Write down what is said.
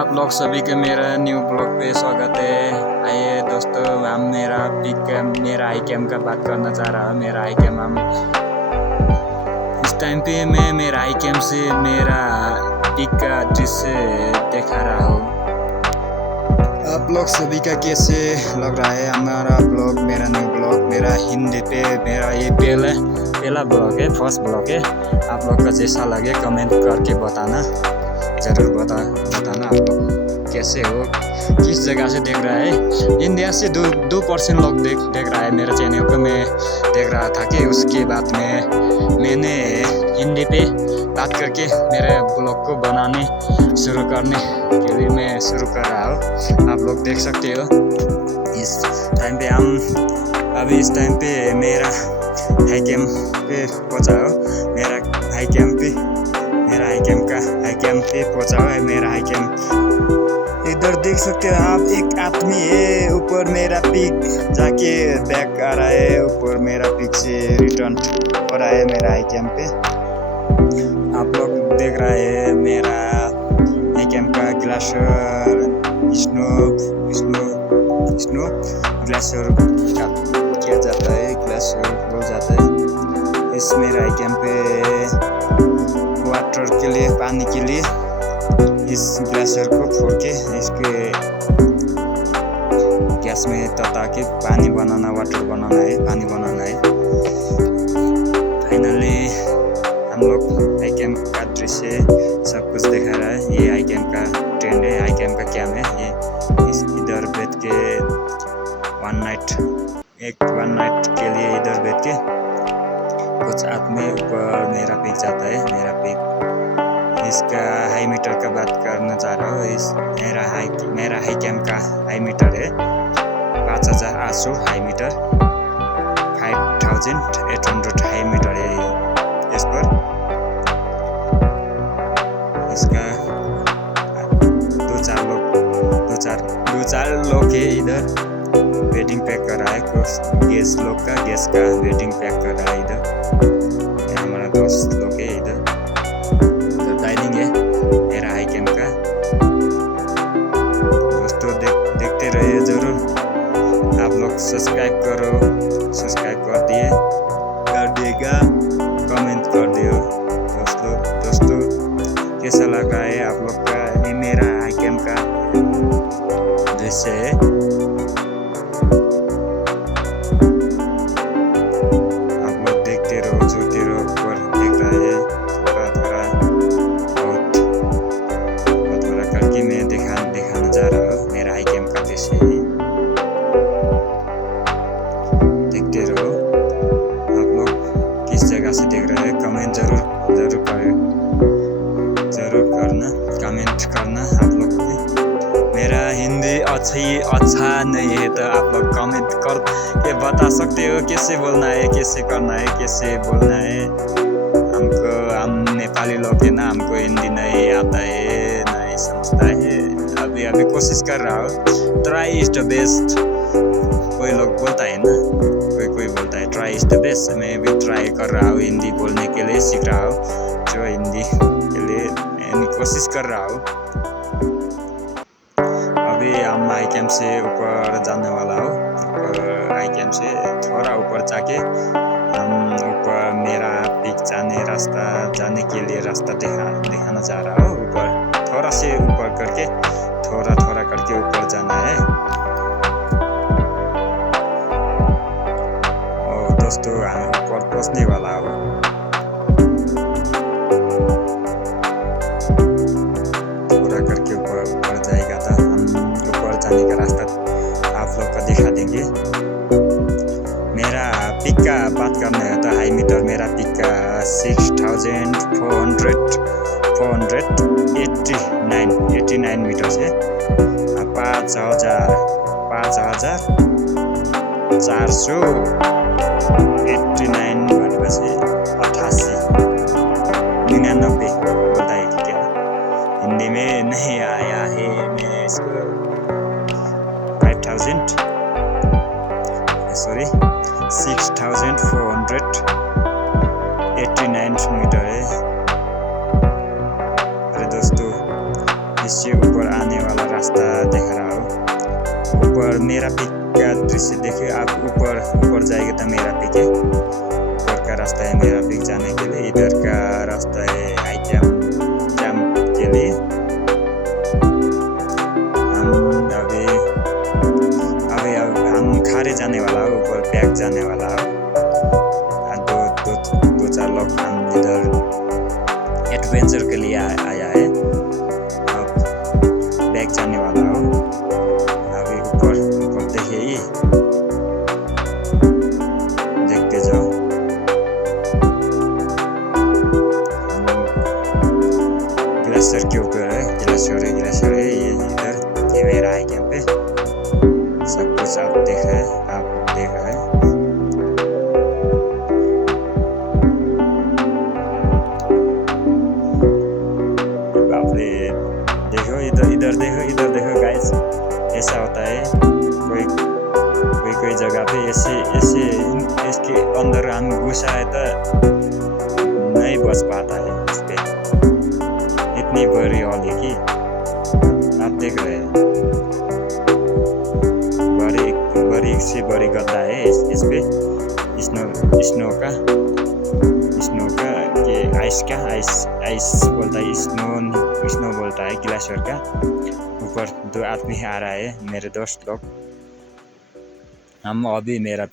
आप लोग सभी के मेरा न्यू ब्लॉग पे स्वागत है। आइए दोस्तों, हम मेरा मेरा आई कैम का बात करना चाह रहा हूँ। मेरा आई कैम हम इस टाइम पे मैं मेरा आई कैम से मेरा पिक का दृश्य दिखा रहा हूँ। आप लोग सभी का कैसे लग रहा है हमारा ब्लॉग, मेरा न्यू ब्लॉग, मेरा हिंदी पे मेरा ये पहला ब्लॉग है, फर्स्ट ब्लॉग है। आप लोग का जैसा लगे कमेंट करके बताना, ज़रूर बताना आप लोग कैसे हो, किस जगह से देख रहा है। इंडिया से 2% लोग देख रहा है मेरे चैनल को। मैं देख रहा था कि उसके बाद में मैंने हिंदी पे बात करके मेरे ब्लॉग को बनाने शुरू करने के लिए मैं शुरू कर रहा हूँ। आप लोग देख सकते हो इस टाइम पे अभी इस टाइम पे मेरा हाई कैम पे पहुँचा हो। मेरा हाई कैम पे पहुँचा है। मेरा हाई कैम इधर देख सकते हो आप, एक आदमी है ऊपर। मेरा पिक जाके बैक आ रहा है, ऊपर मेरा पिक से रिटर्न हो रहा है मेरा हाई कैम पे। आप लोग देख रहा है मेरा हाई कैम का ग्लाशियर स्नो ग्लाशियर का किया जाता है, ग्लाशियर हो जाता है। इस मेरा हाई कैम पे वाटर के लिए, पानी के लिए इस ग्लाशियर को फोड़ के इसके गैस में तता के पानी बनाना, वाटर बनाना है, पानी बनाना है। फाइनली हम लोग आई कैम का दृश्य सब कुछ दिखा रहा है। ये आई कैम का ट्रेंड है, आई कैम का कैम है। ये इधर बैठ के वन नाइट के लिए इधर बैठ के कुछ आदमी ऊपर मेरा पिक जाता है। मेरा पिक इसका हाई मीटर का बात करना चाह रहा हूँ। इस मेरा हाई कैम का हाई मीटर है 5800 हाई मीटर, 5800 हाई मीटर है इस पर। इसका दो चार लोग है इधर वेटिंग पैक कर रहा है। गैस का वेटिंग पैक कर रहा है इधर। हमारा दोस्त लोग है इधर डाइनिंग है मेरा हाई कैम का। दोस्तों देखते रहिए जरूर। आप लोग सब्सक्राइब कर दिएगा, कमेंट कर दियो दोस्तों कैसा लगा है आप लोग का ये मेरा हाई कैम का दृश्य है। आप लोग देखते रहो, जुड़ते रहो, ऊपर देख रहे हैं थोड़ा करके मैं दिखाना जा रहा हूँ मेरा हाई कैम का दृश्य है। देखते रहो। आप लोग किस जगह से देख रहे हैं कमेंट जरूर कमेंट करना। आप लोग मेरा हिंदी अच्छा नहीं है तो आप लोग कमेंट कर के बता सकते हो कैसे बोलना है, कैसे करना है, कैसे बोलना है। हम नेपाली लोग है ना, हमको हिंदी नहीं आता है, नहीं समझता है। अभी कोशिश कर रहा हूँ। ट्राई इज द बेस्ट कोई लोग बोलता है ना, कोई बोलता है ट्राई इज द बेस्ट। मैं भी ट्राई कर रहा हूँ, हिंदी बोलने के लिए सीख रहा हूँ, जो हिंदी के लिए मैं कोशिश कर रहा हूँ। अभी हम हाई कैम से ऊपर जाने वाला हो। हाई कैम से थोड़ा ऊपर जाके हम ऊपर मेरा पिक जाने के लिए रास्ता दिखाना चाह रहा हूँ। ऊपर थोड़ा करके ऊपर जाना है। और दोस्तों हम ऊपर पहुँचने वाला हो। थोड़ा करके ऊपर जाएगा तो हम ऊपर जाने का रास्ता आप लोग को दिखा देंगे। मेरा पिक का बात करना है तो हाई मीटर मेरा पिक का 6,489 मीटर से 5,489 भनेपछि 88 बोलता है क्या, हिंदी में नहीं आया है। मैं इसको 6,489 मीटर है। अरे दोस्तों इससे ऊपर आने रास्ता देख रहा हूँ। ऊपर मेरा पीक का दृश्य देखिए आप। ऊपर जाएगा तो मेरा पीक है। ऊपर का रास्ता है मेरा पीक जाने के लिए। इधर का रास्ता है हाई कैंप के लिए। अब हम खारे जाने वाला हो, ऊपर बैग जाने वाला हो। दो चार लोग हम इधर एडवेंचर के लिए आया है। अब बैग जाने वाला हो। अभी ऊपर देखिए ये, देखते जाओ। ग्लेशियर के ऊपर है, ग्लेशियर है ये। इधर ये मेरा हाई कैंप है। सब कुछ आप देख रहे हैं। देखो इधर देखो गाइस, ऐसा होता है कोई जगह पे ऐसे इसके अंदर हम घुसा है तो नहीं बच पाता है। इस पे इतनी बड़ी हॉल है कि आप देख रहे हैं। बड़ी से बड़ी गद्दा है इस पे। स्नो का ये आइस बोलता है। स्नो बोलता है ग्लेशियर का। ऊपर दो आदमी आ रहा है, मेरे दोस्त लोग। हम अभी मेरा